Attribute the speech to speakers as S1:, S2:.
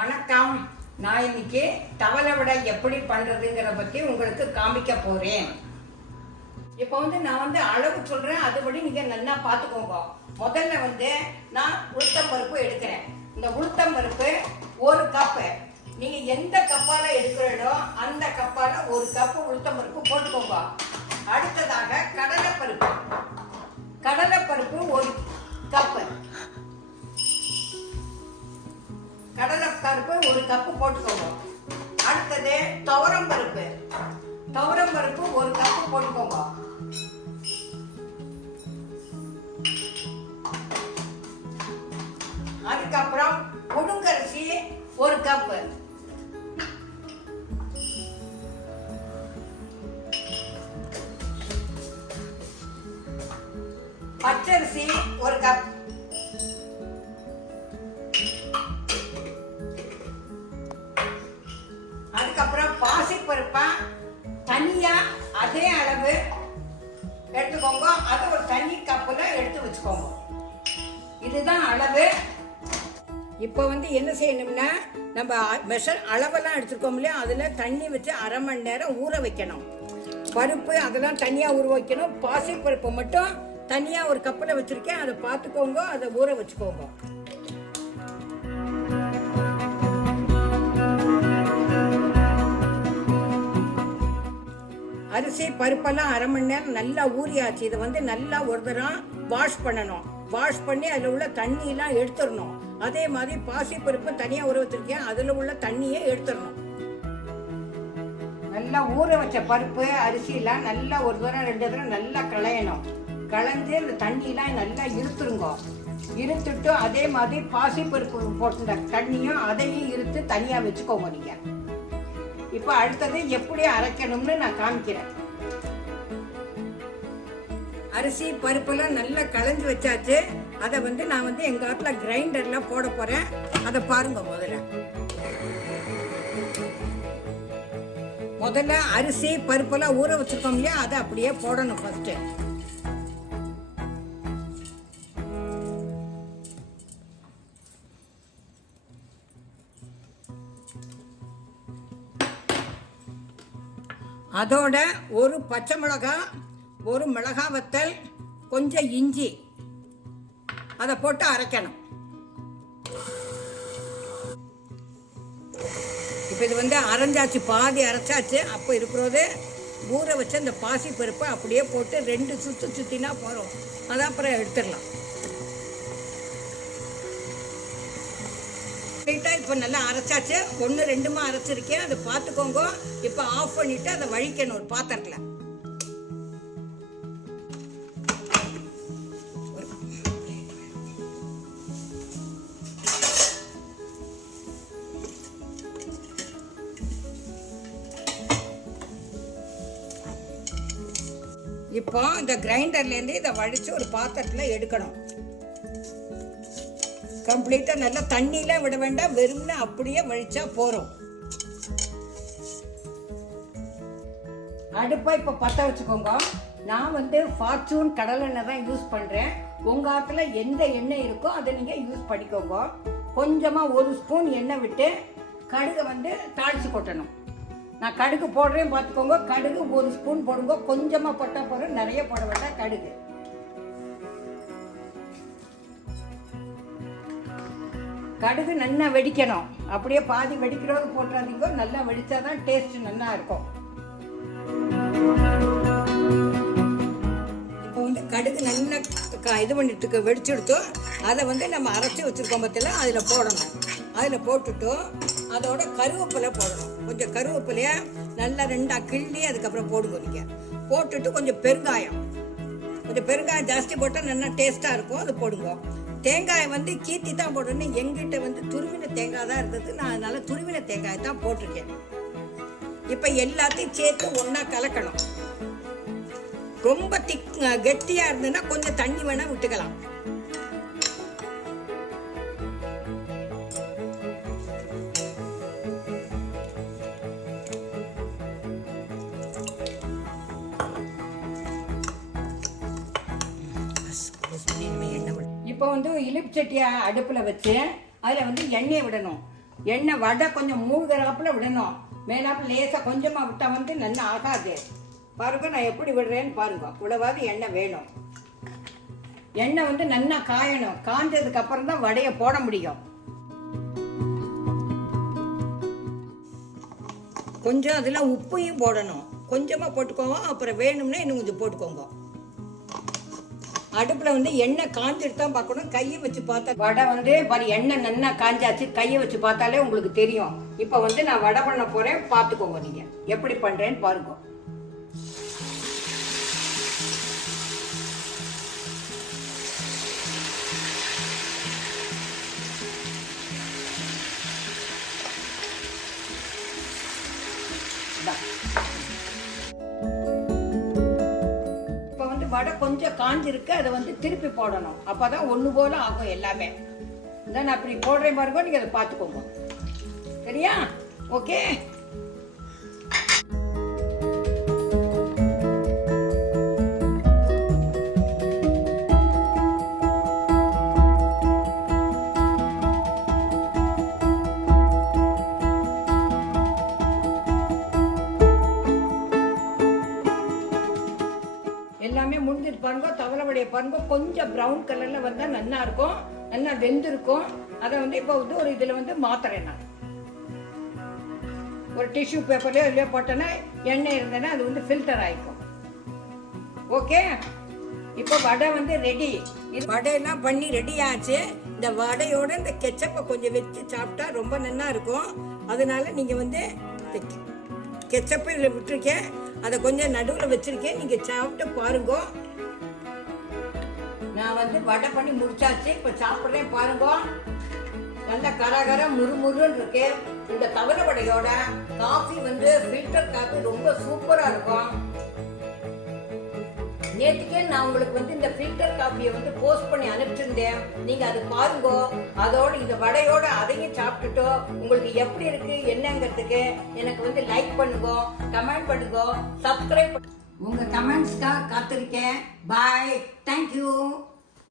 S1: வணக்கம். நான் இன்னைக்கு தவளை விட எப்படி பண்றதுங்கிற பத்தி உங்களுக்கு காமிக்க போறேன். இப்போ வந்து நான் வந்து அளவு சொல்றேன் அதுபடி நீங்க நல்லா பார்த்துக்கோங்க. முதல்ல வந்து நான் உளுத்தம் பருப்பு எடுக்கிறேன். இந்த உளுத்தம் பருப்பு ஒரு கப்பு நீங்க எந்த கப்பால எடுக்கிறீங்களோ அந்த கப்பால ஒரு கப்பு உளுத்தம் பருப்பு போட்டுக்கோங்க. அடுத்ததாக கடலைப்பருப்பு. கடலைப்பருப்பு ஒரு பருப்பு ஒரு கப்பு போட்டுக்கோங்க. அடுத்தது துவரம் பருப்பு. துவரம் பருப்பு ஒரு கப்பு போட்டுக்கோங்க. அதுக்கப்புறம் புழுங்கரிசி ஒரு கப்பு. பச்சரிசி ஒரு கப். வச்சுக்கோங்க. இதுதான் அளவு. இப்போ வந்து என்ன செய்யணும்னா நம்ம மெஷர் அளவெல்லாம் எடுத்துருக்கோம் இல்லையா? அதில் தண்ணி வச்சு அரை மணி நேரம் ஊற வைக்கணும். பருப்பு அதெல்லாம் தனியாக ஊற வைக்கணும். பாசிப்பருப்பு மட்டும் தனியாக ஒரு கப்பில் வச்சுருக்கேன். அதை பார்த்துக்கோங்க. அதை ஊற வச்சுக்கோங்க. அரிசி பருப்பெல்லாம் அரை மணி நேரம் நல்லா ஊறியாச்சு. இதை வந்து நல்லா ஒரு தரம் வாஷ் பண்ணணும். வாஷ் பண்ணி அதில் உள்ள தண்ணியெல்லாம் எடுத்துடணும். அதே மாதிரி பாசி பருப்பு தனியாக ஊற வச்சிருக்கேன். அதில் உள்ள தண்ணியை எடுத்துடணும். நல்லா ஊற வச்ச பருப்பு அரிசியெல்லாம் நல்லா ஒரு தரம் ரெண்டு தரம் நல்லா களையணும். களைஞ்சு இந்த தண்ணியெல்லாம் நல்லா இருத்துருங்க. இருத்துட்டு அதே மாதிரி பாசி பருப்பு போட்ட தண்ணியும் அதையும் இருத்து தனியாக வச்சுக்கோங்க நீங்கள் இப்போ அடுத்தது எப்படி அரைக்கணும்னு நான் காமிக்கிறேன். அரிசி பருப்பெல்லாம் நல்லா களைஞ்சு வச்சாச்சு. அதை வந்து நான் வந்து எங்கள் ஆட்டில் கிரைண்டரில் போட போகிறேன் அதை பாருங்க முதல்ல. முதல்ல அரிசி பருப்பெல்லாம் ஊற வச்சுருக்கோம் இல்லையா? அதை அப்படியே போடணும் ஃபஸ்ட்டு அதோட ஒரு பச்சை மிளகாய் ஒரு மிளகா வத்தல் கொஞ்சம் இஞ்சி. அதை போட்டு அரைக்கணும். இப்போ இது வந்து அரைஞ்சாச்சு பாதி அரைச்சாச்சு. அப்போ இருக்கிறது ஊற வச்சு அந்த பாசி பருப்பை அப்படியே போட்டு ரெண்டு சுற்று சுற்றினா போகிறோம் அதை அப்புறம் எடுத்துடலாம். இப்போ நல்லா அரைச்சாச்சு. ஒன்று ரெண்டுமா அரைச்சிருக்கேன். அதை பார்த்துக்கோங்க. இப்போ ஆஃப் பண்ணிவிட்டு அதை வழிக்கணும் ஒரு பாத்திரத்தில். இப்போ இந்த கிரைண்டர்லேருந்து இதை வடித்து ஒரு பாத்திரத்தில் எடுக்கணும். கம்ப்ளீட்டாக நல்லா தண்ணியெலாம் விட வேண்டாம் வெறும்னு அப்படியே வழிச்சா போகிறோம் அடுப்பாக இப்போ பற்ற வச்சுக்கோங்க. நான் வந்து ஃபார்ச்சூன் கடலெண்ணெய் தான் யூஸ் பண்ணுறேன் உங்கள் ஆற்றுல எந்த எண்ணெய் இருக்கோ அதை நீங்கள் யூஸ் பண்ணிக்கோங்க. கொஞ்சமாக ஒரு ஸ்பூன் எண்ணெய் விட்டு கடுகை வந்து தாளித்து கொட்டணும். நான் கடுகு போடுறேன் பார்த்துக்கோங்க. கடுகு ஒரு ஸ்பூன் போடுங்க. கொஞ்சமாக போட்டால் போதும். நிறைய போட வேண்டாம். கடுகு. கடுகு நல்லா வெடிக்கணும். அப்படியே பாதி வெடிக்கிறோன்னு போட்டுறாதீங்க நல்லா வெடிச்சாதான் டேஸ்ட் நல்லா இருக்கும். இப்போ வந்து கடுகு நல்லா இது பண்ணிட்டு வெடிச்சு எடுத்தோம். அதை வந்து நம்ம அரைச்சி வச்சிருக்கோம் பற்றில அதில் போடணும். அதில் போட்டுட்டு அதோட கருவேப்பிலை போடணும். கொஞ்சம் கருவேப்பிலைய நல்லா ரெண்டாக கிள்ளி அதுக்கப்புறம் போடுங்க. நீங்கள் போட்டுட்டு கொஞ்சம் பெருங்காயம். கொஞ்சம் பெருங்காயம் ஜாஸ்தி போட்டால் நல்லா டேஸ்ட்டாக இருக்கும். அது போடுங்க. தேங்காயை வந்து கீர்த்தி தான் போடணும் எங்கிட்ட வந்து துருவின தேங்காய் தான் இருந்தது. நான் அதனால துருவின தேங்காய் தான் போட்டிருக்கேன். இப்போ எல்லாத்தையும் சேர்த்து ஒன்றா கலக்கணும். ரொம்ப திக் கெட்டியாக இருந்ததுன்னா கொஞ்சம் தண்ணி வேணால் விட்டுக்கலாம். இப்போ வந்து இலிப்பு சட்டியை அடுப்பில் வச்சு அதில் வந்து எண்ணெயை விடணும். எண்ணெய் வடை கொஞ்சம் மூழ்கிறப்பில் விடணும். மேலாப்புல லேசாக கொஞ்சமாக விட்டால் வந்து நல்லா ஆகாது. பாருங்க நான் எப்படி விடுறேன்னு பாருங்க. இவ்வளவாது எண்ணெய் வேணும். எண்ணெய் வந்து நல்லா காயணும். காஞ்சதுக்கு அப்புறம் தான் வடையை போட முடியும். கொஞ்சம் அதில் உப்பையும் போடணும். கொஞ்சமாக போட்டுக்கோங்க. அப்புறம் வேணும்னா இன்னும் கொஞ்சம் போட்டுக்கோங்க. அடுப்பில் வந்து எண்ணெய் காஞ்சிட்டு தான் பார்க்கணும். கையை வச்சு பார்த்தா வடை வந்து பாரு எண்ணெய் நல்லா காஞ்சாச்சு. கையை வச்சு பார்த்தாலே உங்களுக்கு தெரியும். இப்போ வந்து நான் வடை பண்ண போகிறேன் பார்த்துக்கோங்க நீங்கள் எப்படி பண்ணுறேன்னு பாருங்க. இந்தா. வடை கொஞ்சம் காஞ்சிருக்கு அதை வந்து திருப்பி போடணும். அப்போ தான் ஒன்று போல ஆகும் எல்லாமே. இந்த நான் அப்படி போடுறேன் பாருங்க நீங்கள் அதை பார்த்துக்கோங்க. சரியா? ஓகே முடிஞ்சிட்டு தவளவுடைய பண்பு கொஞ்சம் ப்ரௌன் கலர்ல வந்தா நல்லா இருக்கும் நல்லா வெந்திருக்கும். அதை வந்து இப்போ வந்து ஒரு இதுல வந்து மாத்துறேன் நான். ஒரு டிஷ்யூ பேப்பர்லயோ இல்லையோ போட்டேன்னா எண்ணெய் இருந்தேன்னா அது வந்து ஃபில்டர் ஆயிக்கும். ஓகே இப்போ வடை வந்து ரெடி இது வடையெல்லாம் பண்ணி ரெடி ஆச்சு. இந்த வடையோட இந்த கெச்சப்பை கொஞ்சம் வச்சு சாப்பிட்டா ரொம்ப நல்லா இருக்கும். அதனால நீங்க வந்து கெச்சப்பை இதில் விட்டுருக்கேன். அதை கொஞ்சம் நடுவில் வச்சுருக்கேன். நீங்கள் சாப்பிட்டு பாருங்க. நான் வந்து வடை பண்ணி முடிச்சாச்சு. இப்போ சாப்பிட்றேன் பாருங்க. நல்ல கரகர முறுமுறுன்னு இருக்கு. இந்த தவள வடையோட காஃபி வந்து ஃபில்டர் காஃபி ரொம்ப சூப்பராக இருக்கும். நேற்றுக்கே நான் உங்களுக்கு வந்து இந்த ஃபில்டர் காஃபியை வந்து போஸ்ட் பண்ணி அனுப்பிச்சிருந்தேன். நீங்கள் அது பாருங்க. அதோட இந்த வடையோட அதையும் சாப்பிட்டுட்டோ உங்களுக்கு எப்படி இருக்கு என்னங்கிறதுக்கு எனக்கு வந்து லைக் பண்ணுங்க. கமெண்ட் பண்ணுங்க. சப்ஸ்கிரைப் உங்கள் கமெண்ட்ஸ்க்காக காத்திருக்கேன். Bye thank you